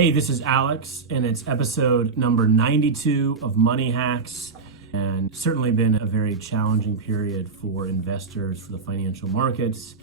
Hey, this is Alex, and it's episode number 92 of Money Hacks. And certainly been a very challenging period for investors, for the financial markets.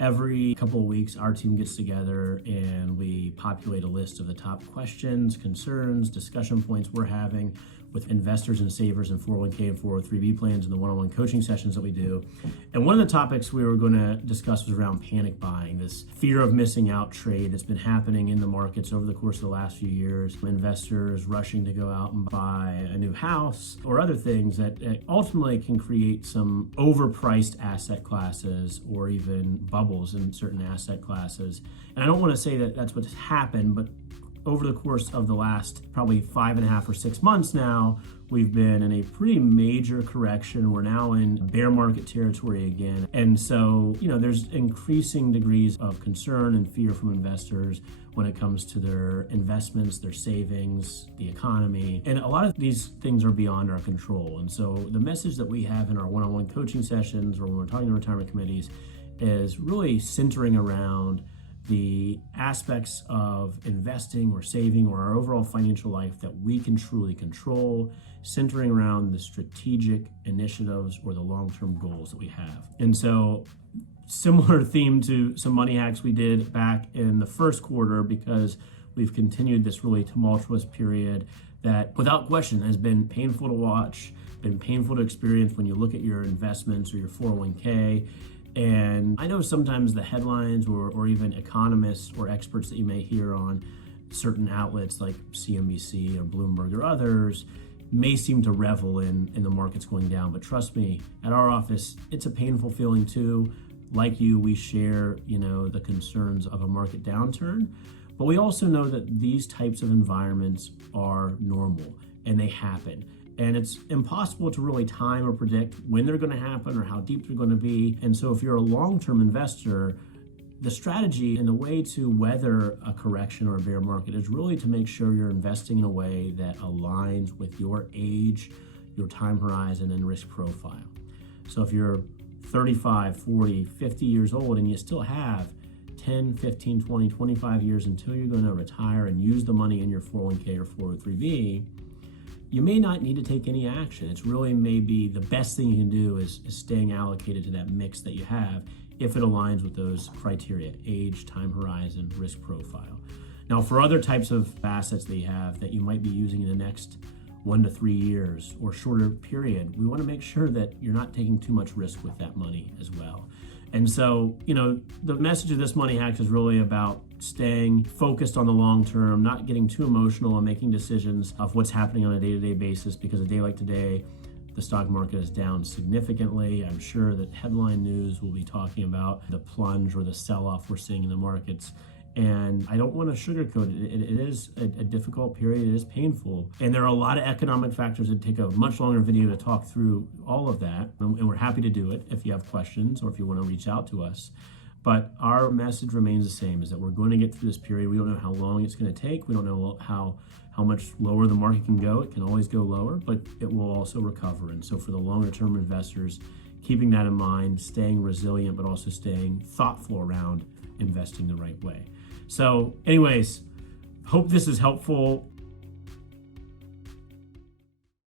Every couple of weeks, our team gets together and we populate a list of the top questions, concerns, discussion points we're having with investors and savers in 401k and 403b plans and the one-on-one coaching sessions that we do. And one of the topics we were going to discuss was around panic buying, this fear of missing out trade that's been happening in the markets over the course of the last few years. Investors rushing to go out and buy a new house or other things that ultimately can create some overpriced asset classes or even bubbles in certain asset classes. And I don't want to say that that's what's happened, but over the course of the last probably 5.5 or 6 months now, we've been in a pretty major correction. We're now in bear market territory again. And so, there's increasing degrees of concern and fear from investors when it comes to their investments, their savings, the economy. And a lot of these things are beyond our control. And so the message that we have in our one-on-one coaching sessions or when we're talking to retirement committees is really centering around the aspects of investing or saving or our overall financial life that we can truly control, centering around the strategic initiatives or the long-term goals that we have. And so similar theme to some money hacks we did back in the first quarter, because we've continued this really tumultuous period that without question has been painful to watch, been painful to experience when you look at your investments or your 401k. And I know sometimes the headlines or even economists or experts that you may hear on certain outlets like CNBC or Bloomberg or others may seem to revel in the markets going down. But trust me, at our office, it's a painful feeling too. Like you, we share, the concerns of a market downturn. But we also know that these types of environments are normal and they happen. And it's impossible to really time or predict when they're going to happen or how deep they're going to be. And so if you're a long-term investor, the strategy and the way to weather a correction or a bear market is really to make sure you're investing in a way that aligns with your age, your time horizon, and risk profile. So if you're 35, 40, 50 years old and you still have 10, 15, 20, 25 years until you're going to retire and use the money in your 401k or 403b, you may not need to take any action. It's really maybe the best thing you can do is staying allocated to that mix that you have if it aligns with those criteria: age, time horizon, risk profile. Now, for other types of assets that you have that you might be using in the next 1 to 3 years or shorter period, we want to make sure that you're not taking too much risk with that money as well. And so, the message of this money hack is really about staying focused on the long term, not getting too emotional and making decisions of what's happening on a day-to-day basis, because a day like today, the stock market is down significantly. I'm sure that headline news will be talking about the plunge or the sell-off we're seeing in the markets. And I don't want to sugarcoat it. It is a difficult period. It is painful. And there are a lot of economic factors that take a much longer video to talk through all of that. And we're happy to do it if you have questions or if you want to reach out to us. But our message remains the same, is that we're going to get through this period. We don't know how long it's going to take. We don't know how much lower the market can go. It can always go lower, but it will also recover. And so for the longer term investors, keeping that in mind, staying resilient, but also staying thoughtful around investing the right way. So anyways, hope this is helpful.